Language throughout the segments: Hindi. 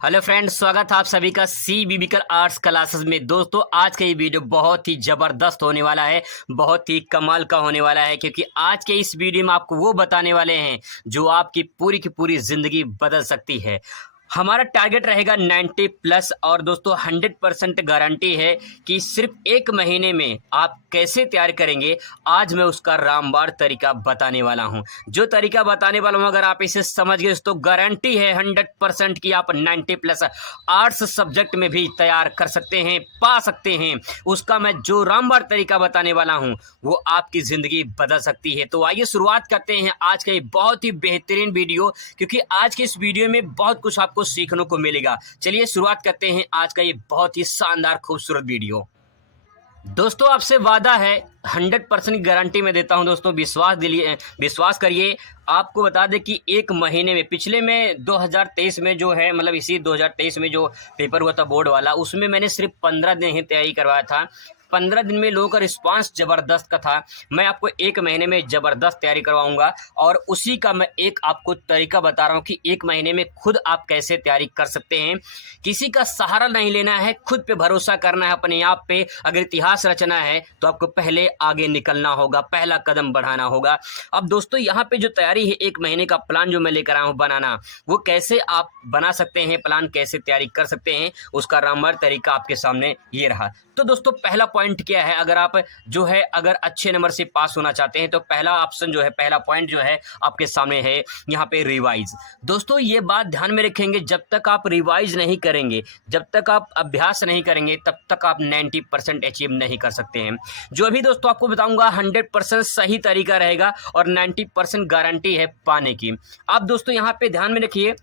हेलो फ्रेंड्स, स्वागत है आप सभी का सी बिबिकल आर्ट्स क्लासेस में। दोस्तों, आज का ये वीडियो बहुत ही ज़बरदस्त होने वाला है, बहुत ही कमाल का होने वाला है, क्योंकि आज के इस वीडियो में आपको वो बताने वाले हैं जो आपकी पूरी की पूरी ज़िंदगी बदल सकती है। हमारा टारगेट रहेगा 90 प्लस और दोस्तों 100% गारंटी है कि सिर्फ एक महीने में आप कैसे तैयार करेंगे, आज मैं उसका रामबाण तरीका बताने वाला हूं। जो तरीका बताने वाला हूं, अगर आप इसे समझ गए तो गारंटी है 100% कि आप 90 प्लस आर्ट्स सब्जेक्ट में भी तैयार कर सकते हैं, पा सकते हैं। उसका मैं जो रामबाण तरीका बताने वाला हूं वो आपकी ज़िंदगी बदल सकती है। तो आइए शुरुआत करते हैं आज का ये बहुत ही बेहतरीन वीडियो, क्योंकि आज के इस वीडियो में बहुत कुछ आपको सीखने को मिलेगा। चलिए शुरुआत करते हैं आज का ये बहुत ही शानदार खूबसूरत वीडियो। दोस्तों, आपसे वादा है, 100% गारंटी मैं देता हूं दोस्तों, विश्वास करिए। आपको बता दें कि एक महीने में, पिछले में 2023 में जो है, मतलब इसी 2023 में जो पेपर हुआ था बोर्ड वाला, उसमें मैंने सिर्फ 15 दिन ही तैयारी करवाया था। 15 दिन में लोगों का रिस्पांस ज़बरदस्त का था। मैं आपको एक महीने में ज़बरदस्त तैयारी करवाऊंगा और उसी का मैं एक आपको तरीका बता रहा हूं कि एक महीने में खुद आप कैसे तैयारी कर सकते हैं। किसी का सहारा नहीं लेना है, खुद पे भरोसा करना है, अपने आप पे। अगर इतिहास रचना है तो आपको पहले आगे निकलना होगा, पहला कदम बढ़ाना होगा। अब दोस्तों, यहाँ पे जो तैयारी है, एक महीने का प्लान जो मैं लेकर आया हूँ बनाना, वो कैसे आप बना सकते हैं, प्लान कैसे तैयारी कर सकते हैं, उसका रामबाण तरीका आपके सामने ये रहा। तो दोस्तों, पहला पॉइंट क्या है, अगर आप जो है अगर अच्छे नंबर से पास होना चाहते हैं तो पहला ऑप्शन जो है, पहला पॉइंट जो है आपके सामने है यहाँ पे रिवाइज। दोस्तों, ये बात ध्यान में रखेंगे, जब तक आप रिवाइज नहीं करेंगे, जब तक आप अभ्यास नहीं करेंगे, तब तक आप 90% अचीव नहीं कर सकते हैं। जो अभी दोस्तों आपको बताऊंगा 100% सही तरीका रहेगा और 90% गारंटी है पाने की। आप दोस्तों यहाँ पे ध्यान में रखिए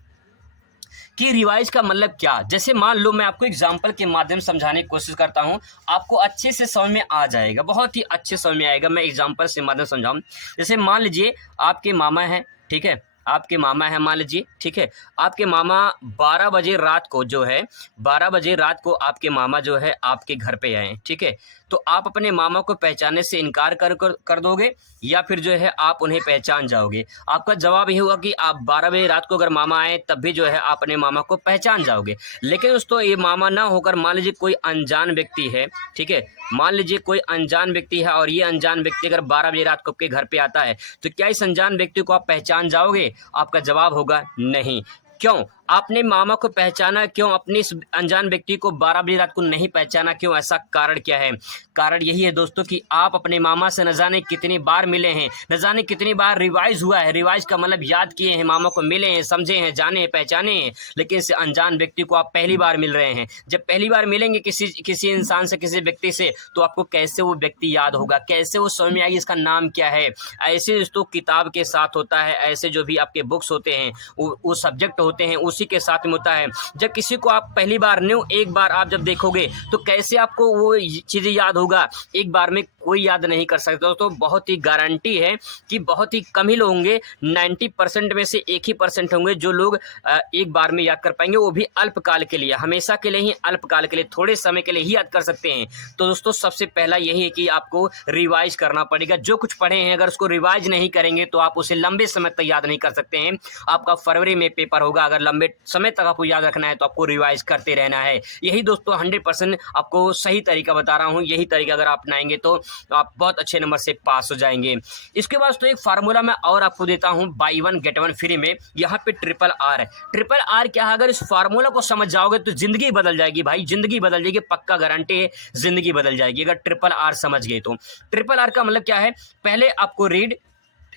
कि रिवाइज का मतलब क्या। जैसे मान लो, मैं आपको एग्जाम्पल के माध्यम से समझाने की कोशिश करता हूं, आपको अच्छे से समझ में आ जाएगा, बहुत ही अच्छे समझ में आएगा। मैं एग्जाम्पल से माध्यम समझाऊं। जैसे मान लीजिए आपके मामा हैं, ठीक है, आपके मामा है मान लीजिए, ठीक है। आपके मामा 12 बजे रात को जो है, 12 बजे रात को आपके मामा जो है आपके घर पे आए, ठीक है। तो आप अपने मामा को पहचानने से इनकार कर दोगे, या फिर जो है आप उन्हें पहचान जाओगे। आपका जवाब ये होगा कि आप 12 बजे रात को अगर मामा आए तब भी जो है आप अपने मामा को पहचान जाओगे। लेकिन दोस्तों, ये मामा ना होकर मान लीजिए कोई अनजान व्यक्ति है, ठीक है, मान लीजिए कोई अनजान व्यक्ति है, और ये अनजान व्यक्ति अगर 12 बजे रात को आपके घर पे आता है, तो क्या इस अनजान व्यक्ति को आप पहचान जाओगे? आपका जवाब होगा नहीं। क्यों? आपने मामा को पहचाना क्यों, अपने इस अनजान व्यक्ति को 12 बजे रात को नहीं पहचाना क्यों? ऐसा कारण क्या है? कारण यही है दोस्तों कि आप अपने मामा से न जाने कितनी बार मिले हैं, न जाने कितनी बार रिवाइज हुआ है। रिवाइज का मतलब याद किए हैं, मामा को मिले हैं, समझे हैं, जाने हैं, पहचाने हैं। लेकिन इस अनजान व्यक्ति को आप पहली बार मिल रहे हैं। जब पहली बार मिलेंगे किसी इंसान से, किसी व्यक्ति से, तो आपको कैसे वो व्यक्ति याद होगा, कैसे वो समझ में आएगी इसका नाम क्या है। ऐसे दोस्तों किताब के साथ होता है, ऐसे जो भी आपके बुक्स होते हैं, वो सब्जेक्ट होते हैं, उसी के साथ में होता है। जब किसी को आप पहली बार न्यू एक बार आप जब देखोगे तो कैसे आपको वो चीज़ें याद होगा, एक बार में कोई याद नहीं कर सकता। तो बहुत ही गारंटी है कि बहुत ही कम ही लोग होंगे, 90% में से 1% होंगे जो लोग एक बार में याद कर पाएंगे, वो भी अल्पकाल के लिए, हमेशा के लिए ही, अल्पकाल के लिए, थोड़े समय के लिए ही याद कर सकते हैं। तो दोस्तों, सबसे पहला यही है कि आपको रिवाइज करना पड़ेगा। जो कुछ पढ़े हैं अगर उसको रिवाइज नहीं करेंगे तो आप उसे लंबे समय तक याद नहीं कर सकते हैं। आपका फरवरी में पेपर होगा, अगर लंबे समय तक आपको याद रखना है तो आपको रिवाइज करते रहना है। यही दोस्तों 100% आपको सही तरीका बता रहा हूँ। यही तरीका अगर आप अपनाएंगे तो आप बहुत अच्छे नंबर से पास हो जाएंगे। इसके बाद तो एक फार्मूला मैं और आपको देता हूँ, बाई 1 गेट 1 फ्री में। यहाँ पे ट्रिपल आर है। ट्रिपल आर क्या है, अगर इस फार्मूला को समझ जाओगे तो जिंदगी बदल जाएगी भाई, जिंदगी बदल जाएगी, पक्का गारंटी है, जिंदगी बदल जाएगी अगर ट्रिपल आर समझ गए तो। ट्रिपल आर का मतलब क्या है, पहले आपको रीड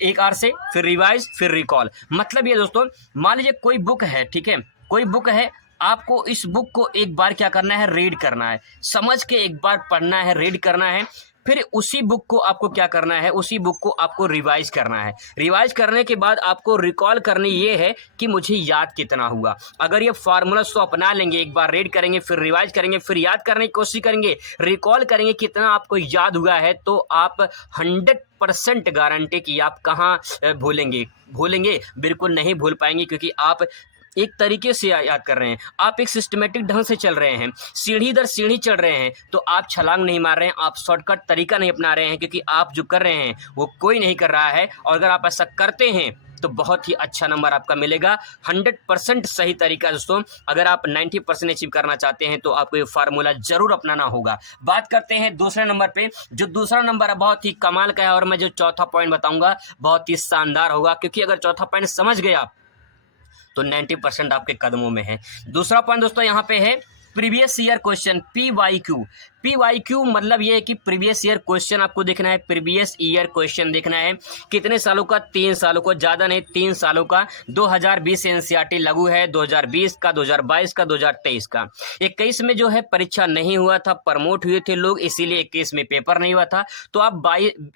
एक आर से, फिर रिवाइज, फिर रिकॉल। मतलब ये दोस्तों, मान लीजिए कोई बुक है, ठीक है, कोई बुक है, आपको इस बुक को एक बार क्या करना है, रीड करना है, समझ के एक बार पढ़ना है, रीड करना है। फिर उसी बुक को आपको क्या करना है, उसी बुक को आपको रिवाइज करना है। रिवाइज करने के बाद आपको रिकॉल करनी ये है कि मुझे याद कितना हुआ। अगर ये फार्मूला तो अपना लेंगे, एक बार रीड करेंगे, फिर रिवाइज करेंगे, फिर याद करने की कोशिश करेंगे, रिकॉल करेंगे कितना आपको याद हुआ है, तो आप 100% गारंटी कि आप कहाँ भूलेंगे, बिल्कुल नहीं भूल पाएंगे, क्योंकि आप एक तरीके से याद कर रहे हैं, आप एक सिस्टमेटिक ढंग से चल रहे हैं, सीढ़ी दर सीढ़ी चढ़ रहे हैं। तो आप छलांग नहीं मार रहे हैं, आप शॉर्टकट तरीका नहीं अपना रहे हैं, क्योंकि आप जो कर रहे हैं वो कोई नहीं कर रहा है। और अगर आप ऐसा करते हैं तो बहुत ही अच्छा नंबर आपका मिलेगा। 100% सही तरीका दोस्तों, अगर आप 90% अचीव करना चाहते हैं तो आपको ये फार्मूला जरूर अपनाना होगा। बात करते हैं दूसरे नंबर पे। जो दूसरा नंबर है बहुत ही कमाल का है और मैं जो चौथा पॉइंट बताऊंगा बहुत ही शानदार होगा, क्योंकि अगर चौथा पॉइंट समझ गए आप तो 90% आपके कदमों में है। दूसरा पॉइंट दोस्तों यहाँ पे है previous year question, PYQ। PYQ मतलब ये है कि प्रीवियस ईयर क्वेश्चन आपको देखना है, प्रीवियस ईयर क्वेश्चन देखना है। कितने सालों का? 3 सालों को, ज़्यादा नहीं 3 सालों का। 2020 से NCERT लागू है, 2020 का, 2022 का, 2023 का। 21 में जो है परीक्षा नहीं हुआ था, प्रमोट हुए थे लोग, इसीलिए 21 में पेपर नहीं हुआ था। तो आप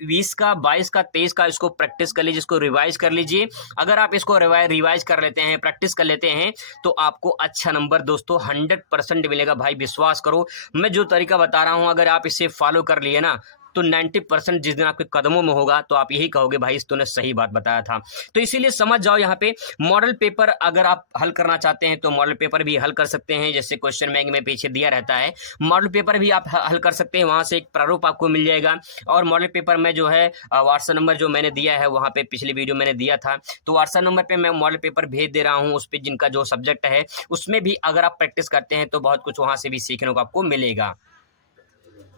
20 का, 22 का, 23 का इसको प्रैक्टिस कर लीजिए, इसको रिवाइज कर लीजिए। अगर आप इसको रिवाइज कर लेते हैं, प्रैक्टिस कर लेते हैं तो आपको अच्छा नंबर दोस्तों 100% मिलेगा। भाई विश्वास करो, मैं जो तरीका बता रहा हूं अगर आप इसे फॉलो कर लिए ना तो 90% जिस दिन आपके कदमों में होगा तो आप यही कहोगे भाई इस तूने सही बात बताया था। तो इसीलिए समझ जाओ, यहाँ पे मॉडल पेपर अगर आप हल करना चाहते हैं तो मॉडल पेपर भी हल कर सकते हैं, जैसे क्वेश्चन बैंक में पीछे दिया रहता है, मॉडल पेपर भी आप हल कर सकते हैं, वहां से एक प्रारूप आपको मिल जाएगा। और मॉडल पेपर में जो है व्हाट्सएप नंबर जो मैंने दिया है वहाँ पे पिछली वीडियो मैंने दिया था, तो व्हाट्सएप नंबर पर मैं मॉडल पेपर भेज दे रहा हूँ। उस पर जिनका जो सब्जेक्ट है उसमें भी अगर आप प्रैक्टिस करते हैं तो बहुत कुछ वहाँ से भी सीखने को आपको मिलेगा।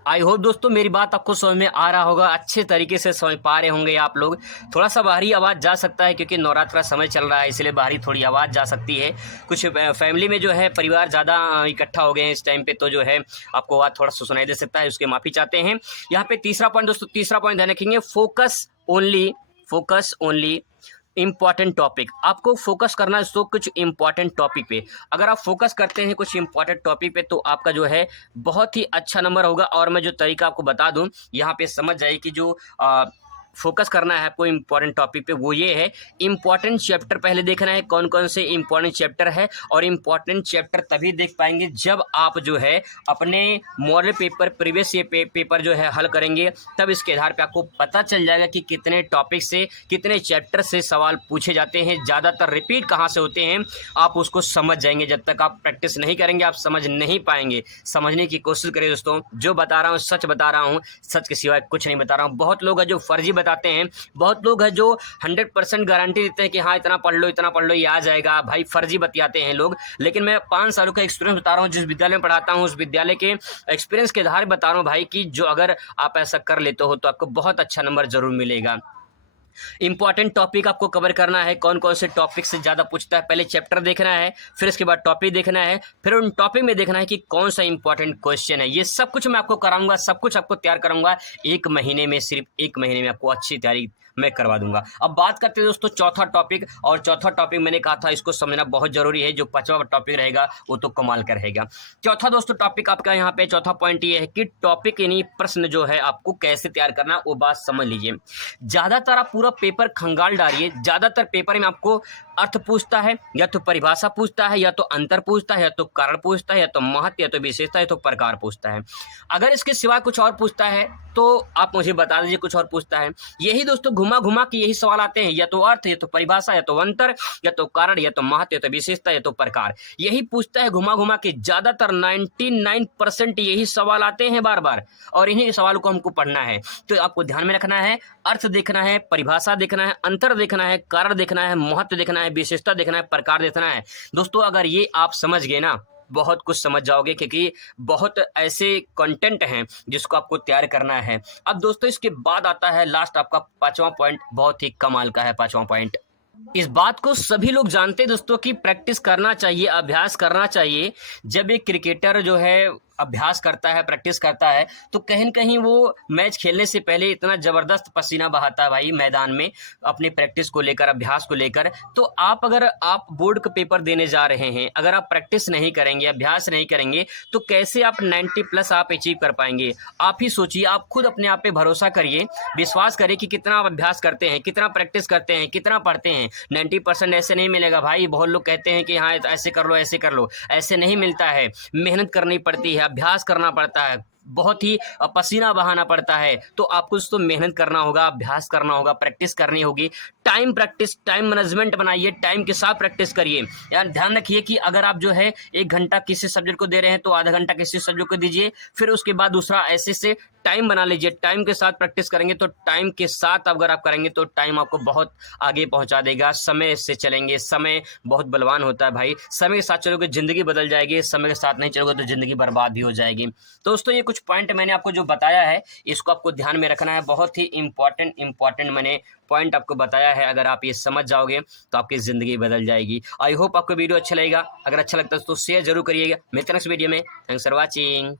आई होप दोस्तों मेरी बात आपको समझ में आ रहा होगा, अच्छे तरीके से समझ पा रहे होंगे आप लोग। थोड़ा सा बाहरी आवाज़ जा सकता है क्योंकि नवरात्र समय चल रहा है, इसलिए बाहरी थोड़ी आवाज़ जा सकती है। कुछ फैमिली में जो है परिवार ज़्यादा इकट्ठा हो गए हैं इस टाइम पे, तो जो है आपको आवाज़ थोड़ा सा सुनाई दे सकता है, उसके माफ़ी चाहते हैं। यहाँ पे तीसरा पॉइंट दोस्तों, तीसरा पॉइंट ध्यान रखेंगे, फोकस ओनली इंपॉर्टेंट टॉपिक। आपको फोकस करना है दोस्तों कुछ इंपॉर्टेंट टॉपिक पे। अगर आप फोकस करते हैं कुछ इंपॉर्टेंट टॉपिक पे तो आपका जो है बहुत ही अच्छा नंबर होगा। और मैं जो तरीका आपको बता दूं यहाँ पे समझ जाइए कि जो फोकस करना है आपको इंपॉर्टेंट टॉपिक पे, वो ये है इंपॉर्टेंट चैप्टर पहले देखना है कौन कौन से इंपॉर्टेंट चैप्टर है। और इंपॉर्टेंट चैप्टर तभी देख पाएंगे जब आप जो है अपने model paper previous year paper जो है हल करेंगे, तब इसके आधार पे आपको पता चल जाएगा कि कितने टॉपिक से कितने चैप्टर से सवाल पूछे जाते हैं, ज़्यादातर रिपीट कहाँ से होते हैं आप उसको समझ जाएंगे। जब तक आप प्रैक्टिस नहीं करेंगे आप समझ नहीं पाएंगे। समझने की कोशिश करिए दोस्तों, जो बता रहा हूँ सच बता रहा हूँ, सच के सिवाय कुछ नहीं बता रहा हूँ। बहुत लोग हैं जो फर्जी बताते हैं, बहुत लोग हैं जो 100% गारंटी देते हैं कि हाँ इतना पढ़ लो ये आ जाएगा। भाई फर्जी बतियाते हैं लोग। लेकिन मैं 5 सालों का एक्सपीरियंस बता रहा हूँ, जिस विद्यालय में पढ़ाता हूँ उस विद्यालय के एक्सपीरियंस के आधार बता रहा हूँ भाई कि जो अगर आप ऐसा कर लेते हो तो आपको बहुत अच्छा नंबर जरूर मिलेगा। इंपॉर्टेंट टॉपिक आपको कवर करना है, कौन कौन से टॉपिक से ज़्यादा पूछता है, पहले चैप्टर देखना है, फिर उसके बाद टॉपिक देखना है, फिर उन टॉपिक में देखना है कि कौन सा इंपॉर्टेंट क्वेश्चन है। ये सब कुछ मैं आपको कराऊंगा, सब कुछ आपको तैयार करूंगा 1 महीने में, सिर्फ 1 महीने में आपको अच्छी तैयारी मैं करवा दूंगा। अब बात करते हैं दोस्तों चौथा टॉपिक, और चौथा टॉपिक मैंने कहा था इसको समझना बहुत जरूरी है। जो 5वां टॉपिक रहेगा वो तो कमाल का रहेगा। चौथा दोस्तों टॉपिक आपका यहाँ पे चौथा पॉइंट ये है कि टॉपिक यानी प्रश्न जो है आपको कैसे तैयार करना, वो बात समझ लीजिए। ज्यादातर आप पूरा पेपर खंगाल डालिए, ज्यादातर पेपर में आपको अर्थ पूछता है, या तो परिभाषा पूछता है, या तो अंतर पूछता है, या तो कारण पूछता है, या तो महत्व, या तो विशेषता, या तो प्रकार पूछता है। अगर इसके सिवा कुछ और पूछता है तो आप मुझे बता दीजिए कुछ और पूछता है। यही दोस्तों घुमा घुमा के यही सवाल आते हैं, या तो अर्थ, या तो परिभाषा, या तो अंतर, या तो कारण, या तो महत्व, या तो विशेषता, या तो प्रकार, यही पूछता है घुमा घुमा के। ज्यादातर 99% यही सवाल आते हैं बार बार, और इन्हीं सवालों को हमको पढ़ना है। तो आपको ध्यान में रखना है, अर्थ देखना है, परिभाषा देखना है, अंतर देखना है, कारण देखना है, महत्व देखना है, विशेषता देखना है, प्रकार देखना है। दोस्तों अगर ये आप समझ गए ना बहुत कुछ समझ जाओगे, क्योंकि बहुत ऐसे कंटेंट हैं जिसको आपको तैयार करना है। अब दोस्तों इसके बाद आता है लास्ट आपका 5वां पॉइंट, बहुत ही कमाल का है 5वां पॉइंट। इस बात को सभी लोग जानते हैं दोस्तों कि प्रैक्टिस करना चाहिए, अभ्यास करना चाहिए। जब एक क्रिकेटर जो है अभ्यास करता है, प्रैक्टिस करता है, तो कहीं न कहीं वो मैच खेलने से पहले इतना ज़बरदस्त पसीना बहाता है भाई मैदान में, अपनी प्रैक्टिस को लेकर, अभ्यास को लेकर। तो अगर आप बोर्ड का पेपर देने जा रहे हैं, अगर आप प्रैक्टिस नहीं करेंगे, अभ्यास नहीं करेंगे, तो कैसे आप 90+ आप अचीव कर पाएंगे? आप ही सोचिए, आप खुद अपने आप पे भरोसा करिए, विश्वास करिए कि कितना आप अभ्यास करते हैं, कितना प्रैक्टिस करते हैं, कितना पढ़ते हैं। 90% ऐसे नहीं मिलेगा भाई। बहुत लोग कहते हैं कि हाँ ऐसे कर लो, ऐसे कर लो, ऐसे नहीं मिलता है। मेहनत करनी पड़ती है, अभ्यास करना पड़ता है, बहुत ही पसीना बहाना पड़ता है। तो आपको दोस्तों मेहनत करना होगा, अभ्यास करना होगा, प्रैक्टिस करनी होगी। टाइम प्रैक्टिस, टाइम मैनेजमेंट बनाइए, टाइम के साथ प्रैक्टिस करिए। यार ध्यान रखिए कि अगर आप जो है 1 घंटा किसी सब्जेक्ट को दे रहे हैं तो आधा घंटा किसी सब्जेक्ट को दीजिए, फिर उसके बाद दूसरा, ऐसे से टाइम बना लीजिए। टाइम के साथ प्रैक्टिस करेंगे तो टाइम के साथ अगर आप करेंगे तो टाइम आपको बहुत आगे पहुंचा देगा। समय से चलेंगे, समय बहुत बलवान होता है भाई। समय के साथ चलोगे ज़िंदगी बदल जाएगी, समय के साथ नहीं चलोगे तो ज़िंदगी बर्बाद भी हो जाएगी। तो दोस्तों ये कुछ पॉइंट मैंने आपको जो बताया है, इसको आपको ध्यान में रखना है। बहुत ही इंपॉर्टेंट मैंने पॉइंट आपको बताया है। अगर आप ये समझ जाओगे तो आपकी ज़िंदगी बदल जाएगी। आई होप आपको वीडियो अच्छा लगेगा। अगर अच्छा लगता है तो शेयर जरूर करिएगा। मिलते हैं नेक्स्ट वीडियो में। Thanks for watching.